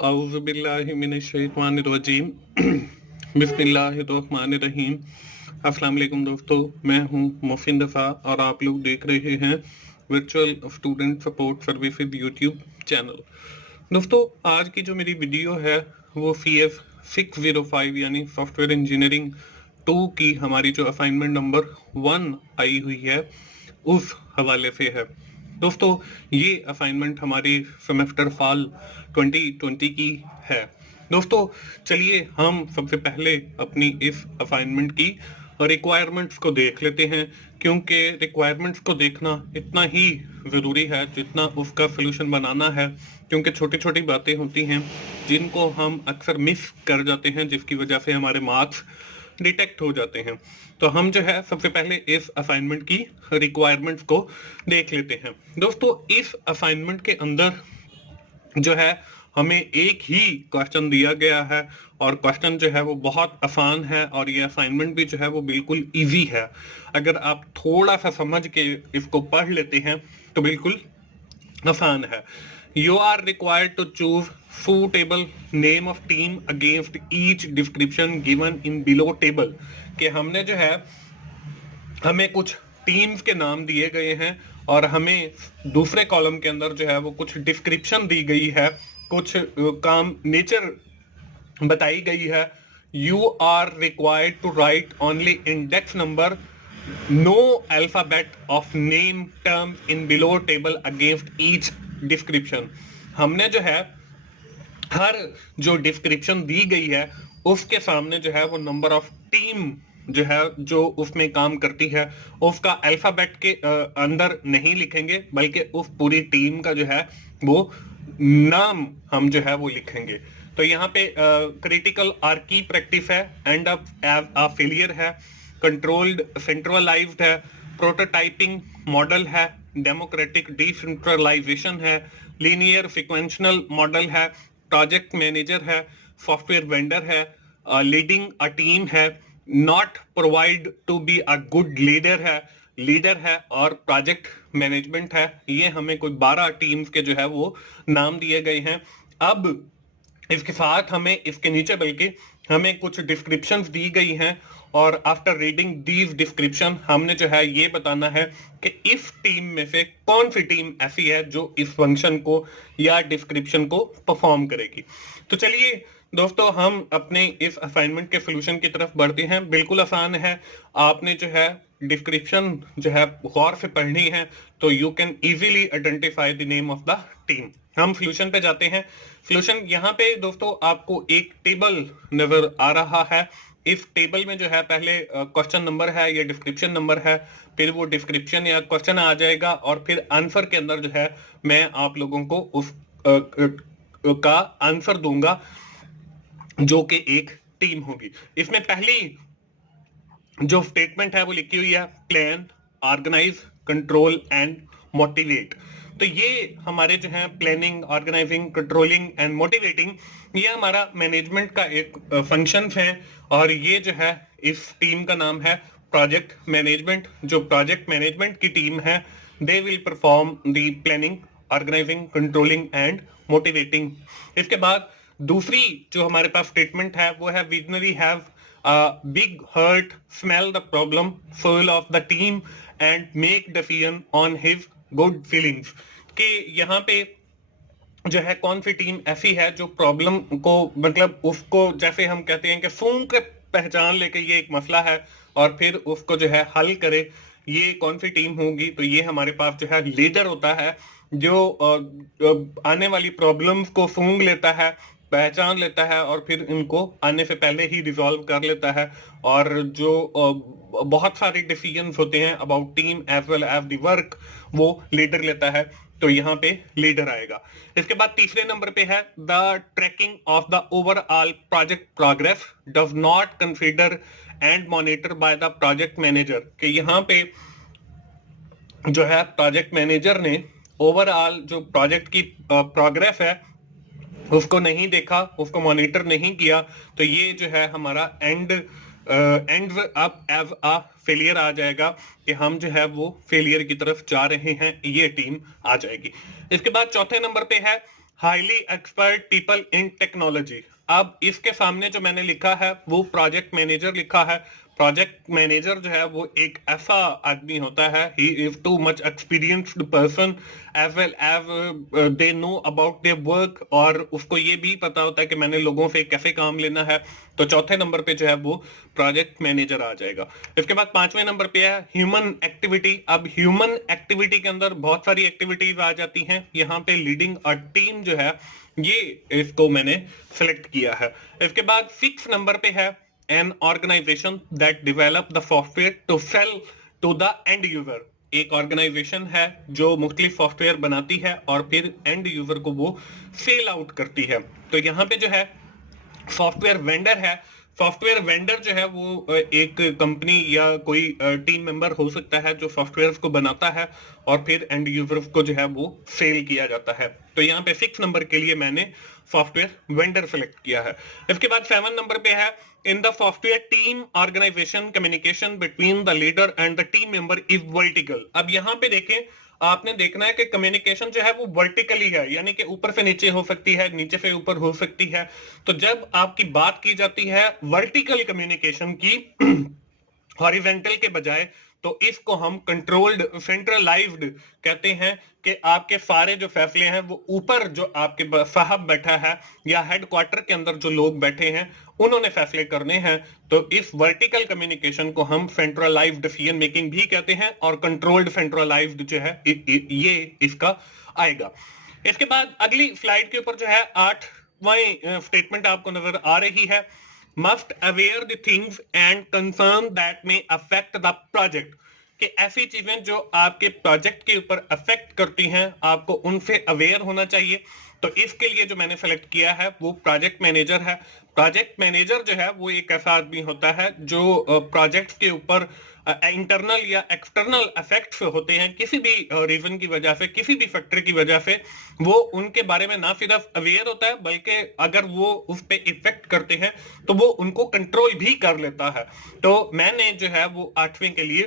औज़ुबिल्लाहिमिनश्शैतानिर्रजीम बिस्मिल्लाहिर्रहमानिर्रहीम। अस्सलाम वालेकुम दोस्तों, मैं हूं मोहसिन रफ़ा और आप लोग देख रहे हैं virtual student support services YouTube channel. दोस्तों, आज की जो मेरी वीडियो है वो CF 605 यानी सॉफ्टवेयर इंजीनियरिंग 2 की हमारी जो असाइनमेंट नंबर 1 आई हुई है उस हवाले से है। दोस्तों, ये असाइनमेंट हमारी सेमेस्टर साल 2020 की है। दोस्तों, चलिए हम सबसे पहले अपनी इस असाइनमेंट की रिक्वायरमेंट्स को देख लेते हैं, क्योंकि रिक्वायरमेंट्स को देखना इतना ही ज़रूरी है जितना उसका सोल्यूशन बनाना है, क्योंकि छोटी छोटी बातें होती हैं जिनको हम अक्सर मिस कर जाते हैं, जिसकी वजह से हमारे मार्क्स डिटेक्ट हो जाते हैं। तो हम जो है सबसे पहले इस असाइनमेंट की रिक्वायरमेंट्स को देख लेते हैं। दोस्तों, इस असाइनमेंट के अंदर जो है हमें एक ही क्वेश्चन दिया गया है और क्वेश्चन जो है वो बहुत आसान है और ये असाइनमेंट भी जो है वो बिल्कुल इजी है। अगर आप थोड़ा सा समझ के इसको पढ़ लेते हैं तो बिल्कुल आसान है। You are required to choose suitable name of team against each description given in below table. कि हमने जो है हमें कुछ टीम्स के नाम दिए गए हैं और हमें दूसरे कॉलम के अंदर जो है वो कुछ डिस्क्रिप्शन दी गई है, कुछ काम नेचर बताई गई है। You are required to write only index number, no alphabet of name term in below table against each description. हमने जो है हर जो डिस्क्रिप्शन दी गई है उसके सामने जो है वो नंबर ऑफ टीम जो है जो उसमें काम करती है उसका अल्फाबेट के अंदर नहीं लिखेंगे, बल्कि उस पूरी टीम का जो है वो नाम हम जो है वो लिखेंगे। तो यहाँ पे क्रिटिकल आर की प्रैक्टिस है, एंड अ फेलियर है, कंट्रोल्ड सेंट्रलाइज्ड है, प्रोटोटाइपिंग मॉडल है, डेमोक्रेटिक डिसेंट्रलाइजेशन है, लीनियर सिक्वेंशनल मॉडल है, प्रोजेक्ट मैनेजर है, सॉफ्टवेयर वेंडर है, लीडिंग अ टीम है, not provide to be a good leader है और प्रोजेक्ट मैनेजमेंट है। ये हमें कोई 12 टीम्स के जो है वो नाम दिए गए हैं। अब इसके साथ हमें इसके नीचे बल्कि हमें कुछ डिस्क्रिप्शंस दी गई हैं और आफ्टर रीडिंग दीज डिस्क्रिप्शन हमने जो है ये बताना है कि इस टीम में से कौन सी टीम ऐसी है जो इस फंक्शन को या डिस्क्रिप्शन को परफॉर्म करेगी। तो चलिए दोस्तों, हम अपने इस असाइनमेंट के सोल्यूशन की तरफ बढ़ते हैं। बिल्कुल आसान है, आपने जो है डिस्क्रिप्शन जो है गौर से पढ़नी है तो you can easily identify the name of the team. हम सोल्यूशन पे जाते हैं। सोल्यूशन यहाँ पे दोस्तों आपको एक टेबल नजर आ रहा है। इस टेबल में जो है पहले क्वेश्चन नंबर है या डिस्क्रिप्शन नंबर है, फिर वो डिस्क्रिप्शन या क्वेश्चन आ जाएगा और फिर आंसर के अंदर जो है मैं आप लोगों को उस का आंसर दूंगा जो कि एक टीम होगी। इसमें पहली जो स्टेटमेंट है वो लिखी हुई है plan, organize, control and motivate. तो ये हमारे जो है planning, organizing, controlling and motivating, ये हमारा मैनेजमेंट का एक फंक्शन है और ये जो है इस टीम का नाम है प्रोजेक्ट मैनेजमेंट। जो प्रोजेक्ट मैनेजमेंट की टीम है they will perform the planning, organizing, controlling and motivating. इसके बाद दूसरी जो हमारे पास स्टेटमेंट है वो है visionary have big hurt, smell the problem, full of the team and make decision on his good feelings। कि यहाँ पे जो है कौन सी टीम ऐसी है जो प्रॉब्लम को, मतलब उसको जैसे हम कहते हैं कि सूंघ के पहचान लेके ये एक मसला है और फिर उसको जो है हल करे, ये कौन सी टीम होगी। तो ये हमारे पास जो है लीडर होता है जो आने वाली प्रॉब्लम्स को सूंघ लेता है, पहचान लेता है और फिर इनको आने से पहले ही रिजॉल्व कर लेता है। और जो बहुत सारे डिसीजंस होते हैं about team as well as the work, वो लीडर लेता है। तो यहाँ पे लीडर आएगा। इसके बाद तीसरे नंबर पे है the tracking of the overall project progress does not consider and monitor by the project manager. कि यहाँ पे जो है प्रोजेक्ट मैनेजर ने ओवरऑल जो प्रोजेक्ट की प्रोग्रेस है उसको नहीं देखा, उसको मॉनिटर नहीं किया। तो ये जो है हमारा end up as a failure आ जाएगा कि हम जो है वो फेलियर की तरफ जा रहे हैं, ये टीम आ जाएगी। इसके बाद चौथे नंबर पे है highly expert people in technology. अब इसके सामने जो मैंने लिखा है वो प्रोजेक्ट मैनेजर लिखा है। प्रोजेक्ट मैनेजर जो है वो एक ऐसा आदमी होता है, he is too much experienced person as well as they know about their work, और उसको ये भी पता होता है कि मैंने लोगों से कैसे काम लेना है। तो चौथे नंबर पे जो है वो प्रोजेक्ट मैनेजर आ जाएगा। इसके बाद पांचवें नंबर पे है ह्यूमन एक्टिविटी। अब ह्यूमन एक्टिविटी के अंदर बहुत सारी एक्टिविटीज आ जाती हैं। यहाँ पे लीडिंग अ टीम जो है ये इसको मैंने सेलेक्ट किया है। इसके बाद सिक्स नंबर पे है an organization that develop the software to sell to the end user. एक ऑर्गेनाइजेशन है जो मुख्तलिफ सॉफ्टवेयर बनाती है और फिर एंड यूजर को वो सेल आउट करती है। तो यहाँ पे जो है सॉफ्टवेयर वेंडर है। सॉफ्टवेयर वेंडर जो है वो एक कंपनी या कोई टीम मेंबर हो सकता है जो सॉफ्टवेयर को बनाता है और फिर एंड यूजर्स को जो है वो सेल किया जाता है। तो यहाँ पे 6 नंबर के लिए मैंने सॉफ्टवेयर वेंडर सेलेक्ट किया है। इसके बाद 7 नंबर पे है in the software team organization communication between the leader and the team member is vertical. अब यहाँ पे देखें, आपने देखना है कि कम्युनिकेशन जो है वो वर्टिकली है, यानी कि ऊपर से नीचे हो सकती है, नीचे से ऊपर हो सकती है। तो जब आपकी बात की जाती है वर्टिकल कम्युनिकेशन की हॉरिजॉन्टल के बजाय, तो इसको हम कंट्रोल्ड सेंट्रलाइज्ड कहते हैं कि आपके सारे जो फैसले हैं वो ऊपर जो आपके साहब बैठा है या हेडक्वार्टर के अंदर जो लोग बैठे हैं उन्होंने फैसले करने हैं। तो इस वर्टिकल कम्युनिकेशन को हम सेंट्रलाइज्ड डिसीजन मेकिंग भी कहते हैं और कंट्रोल्ड सेंट्रलाइज्ड जो है ये इसका आएगा। इसके बाद अगली स्लाइड के ऊपर जो है 8वां स्टेटमेंट आपको नजर आ रही है, must aware the things and concern that may affect the project। कि ऐसी चीजें जो आपके प्रोजेक्ट के ऊपर अफेक्ट करती हैं आपको उनसे अवेयर होना चाहिए। तो इसके लिए जो मैंने सेलेक्ट किया है वो प्रोजेक्ट मैनेजर है। प्रोजेक्ट मैनेजर जो है वो एक ऐसा आदमी होता है जो प्रोजेक्ट के ऊपर इंटरनल या एक्सटर्नल इफेक्ट्स होते हैं किसी भी रीजन की वजह से, किसी भी फैक्टर की वजह से, वो उनके बारे में ना सिर्फ अवेयर होता है बल्कि अगर वो उस पर इफेक्ट करते हैं तो वो उनको कंट्रोल भी कर लेता है। तो मैंने जो है वो 8वें के लिए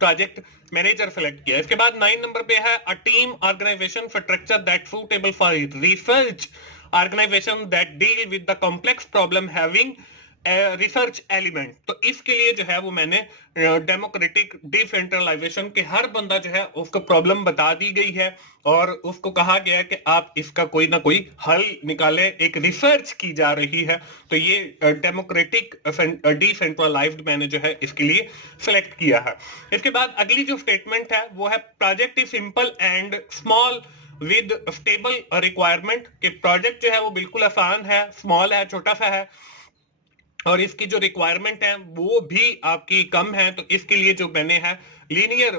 प्रोजेक्ट मैनेजर सेलेक्ट किया। इसके बाद 9 नंबर पे है a team organization structure that suitable for research organization that deal with the complex problem having research element. तो इसके लिए जो है वो मैंने डेमोक्रेटिक डिसेंट्रलाइजेशन के हर बंदा जो है उसको प्रॉब्लम बता दी गई है और उसको कहा गया है कि आप इसका कोई ना कोई हल निकाले, एक रिसर्च की जा रही है। तो ये डेमोक्रेटिक डिसेंट्रलाइज्ड मैंने जो है इसके लिए सेलेक्ट किया है। इसके बाद अगली जो स्टेटमेंट है वो है project is simple and small with stable requirement. के प्रोजेक्ट जो है वो बिल्कुल आसान है, स्मॉल है, छोटा सा है और इसकी जो रिक्वायरमेंट है वो भी आपकी कम है। तो इसके लिए जो मैंने है लीनियर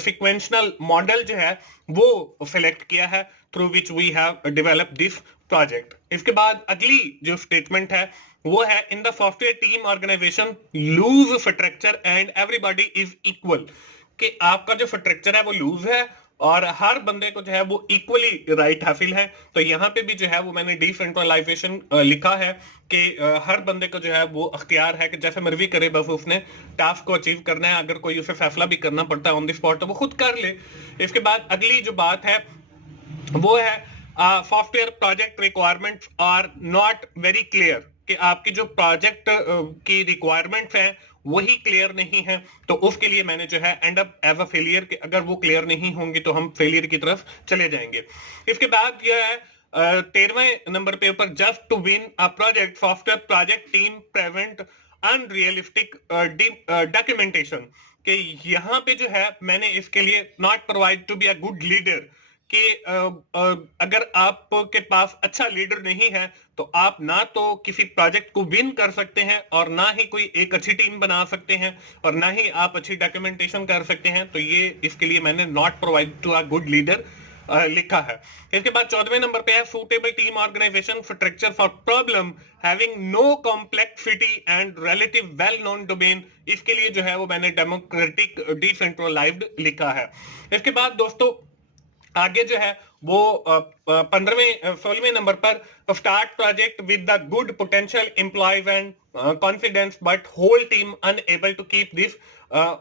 सीक्वेंशियल मॉडल जो है वो सेलेक्ट किया है through which we have develop this project. इसके बाद अगली जो स्टेटमेंट है वो है in the software team organization loose structure and everybody is equal. कि आपका जो स्ट्रक्चर है वो लूज है और हर बंदे को जो है वो इक्वली राइट हासिल है। तो यहाँ पे भी जो है वो मैंने डिसेंट्रलाइजेशन लिखा है कि हर बंदे को जो है वो अख्तियार है कि जैसे मर्जी करे, बस उसने टास्क को अचीव करना है। अगर कोई उसे फैसला भी करना पड़ता है ऑन द स्पॉट तो वो खुद कर ले। इसके बाद अगली जो बात है वो है software project requirements are not very clear. कि आपकी जो प्रोजेक्ट की रिक्वायरमेंट्स हैं वही क्लियर नहीं है। तो उसके लिए मैंने जो है end up as a failure कि अगर वो क्लियर नहीं होंगी तो हम फेलियर की तरफ चले जाएंगे। इसके बाद यह है 13वें नंबर पे ऊपर just to win a project software project team prevent unrealistic documentation. कि यहाँ पे जो है मैंने इसके लिए not provide to be a good leader. कि अगर आपके पास अच्छा लीडर नहीं है तो आप ना तो किसी प्रोजेक्ट को विन कर सकते हैं और ना ही कोई एक अच्छी टीम बना सकते हैं और ना ही आप अच्छी डॉक्यूमेंटेशन कर सकते हैं। तो ये इसके लिए मैंने not provide to a good leader लिखा है। इसके बाद 14वें नंबर पे है suitable team organization structure for problem having no complexity and relative well known domain. इसके लिए जो है वो मैंने डेमोक्रेटिक डिसेंट्रलाइज्ड लिखा है। इसके बाद दोस्तों आगे जो है वो 16वें नंबर पर start project with the good potential employees and confidence but whole team unable to keep this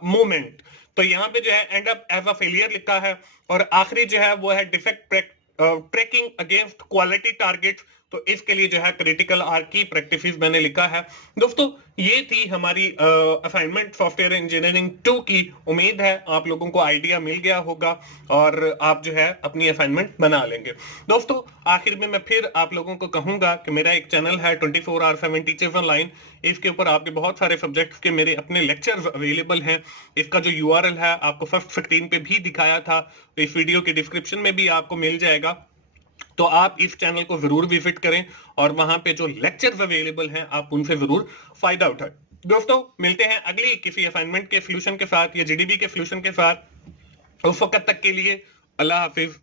movement. तो यहाँ पे जो है end up as a failure लिखा है। और आखिरी जो है वो है defect tracking against quality targets, तो इसके लिए जो है क्रिटिकल आर की प्रैक्टिसेस मैंने लिखा है। दोस्तों ये थी हमारी असाइनमेंट सॉफ्टवेयर इंजीनियरिंग 2 की। उम्मीद है आप लोगों को आइडिया मिल गया होगा और आप जो है अपनी असाइनमेंट बना लेंगे। दोस्तों आखिर में मैं फिर आप लोगों को कहूंगा कि मेरा एक चैनल है 24/7 टीचर्स ऑनलाइन। इसके ऊपर आपके बहुत सारे सब्जेक्ट्स के मेरे अपने लेक्चर्स अवेलेबल हैं। इसका जो यूआरएल है आपको फर्स्ट स्क्रीन पे भी दिखाया था, तो इस वीडियो के डिस्क्रिप्शन में भी आपको मिल जाएगा। तो आप इस चैनल को जरूर विजिट करें और वहां पे जो लेक्चर्स अवेलेबल हैं आप उनसे जरूर फायदा उठाएं। दोस्तों मिलते हैं अगली किसी असाइनमेंट के सॉल्यूशन के साथ या जीडीबी के सॉल्यूशन के साथ। उस वक्त तक के लिए अल्लाह हाफिज।